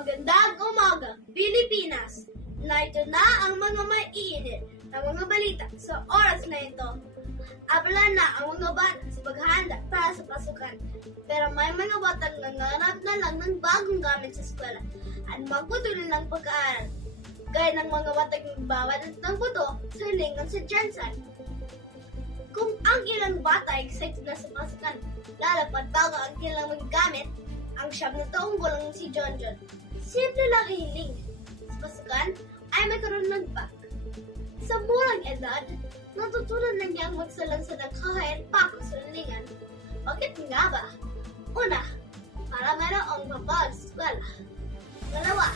Magandang umaga, Pilipinas! Narito na ang mga maiinit na mga balita sa oras na ito. Abala na ang mga bata sa paghahanda para sa pasukan. Pero may mga batang nangangarap na lang ng bagong gamit sa eskwela at magputuloy ng pag-aaral. Gaya ng mga batang nagbawal ng buto sa hilingan sa Jensen. Kung ang ilang bata ay excited na sa pasukan, lalo pat bago ang kailang magagamit, ang siyam na taong gulang si John John. Simple lang hiling. Sa pasukan ay magkaroon ng bag. Sa murang edad, natutunan na niyang magsalansa ng kahit pako sa lilingan. Bakit nga ba? Una, para mayroong mabag sa eskwela. Dalawa,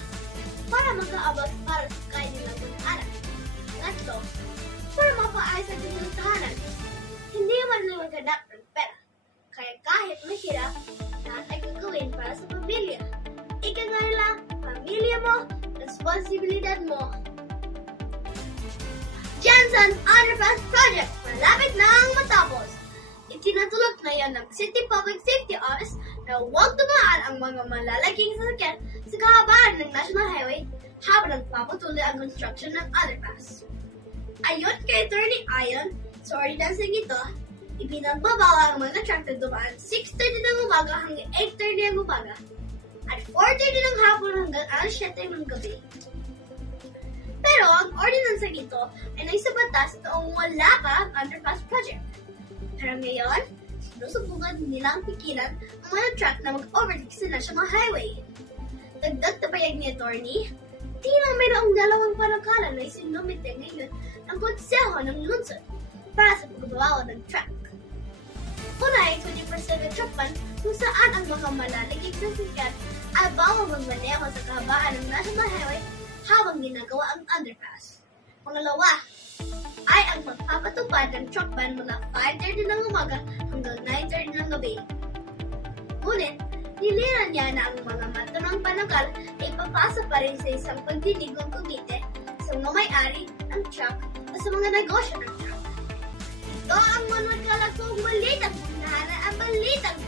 para makaabot para sa kaya nilang mag-anak. Tatlo, para mapaayos ang kanilang tahanan. Hindi man lang maghanap ng pera. Kaya kahit mahirap, lahat ay gagawin para sa pamilya. Ika nga nila, pamilya mo, responsibilidad mo. Jensen Underpass Project, malapit na ang matapos. Itinatulog na yan ng City Public Safety Office na huwag tumaan ang mga malalaking sasakyan sa kahabaan ng National Highway habang nagpapatuloy ang construction ng underpass. Ayon kay Attorney Ayon, sa ordinansang ito, ipinagbabawal ang mga truck na dumaan 6:30 ng umaga hanggang 8:30 ng umaga at 4:30 ng hapon hanggang alas 7 ng gabi. Pero ang ordinansang ito ay naisabatas noong wala pa ang underpass project. Pero ngayon, sinusubukan nilang pigilan ang mga truck na mag-overtake sa National Highway. Dagdag na bayag ni Attorney, tila mayroong dalawang panukala na isinumite ngayon ang konseho ng lungsod para sa pagbabawal ng truck. Una ay 20% truck ban kung saan ang mga malalaking sasakyan ay bawal magmaneho sa kahabaan ng National Highway habang ginagawa ang underpass. Pangalawa ay ang magpapatupad ng truck ban mula 5:30 ng umaga hanggang 9:30 ng gabi. Ngunit, niliran niya na ang mga matunang panukal ay papasa pa rin sa isang pagdinig ng komite sa mga may-ari ng truck o sa mga negosyo ng truck. Ito ang mga kalagpong balitang punahan ang balitang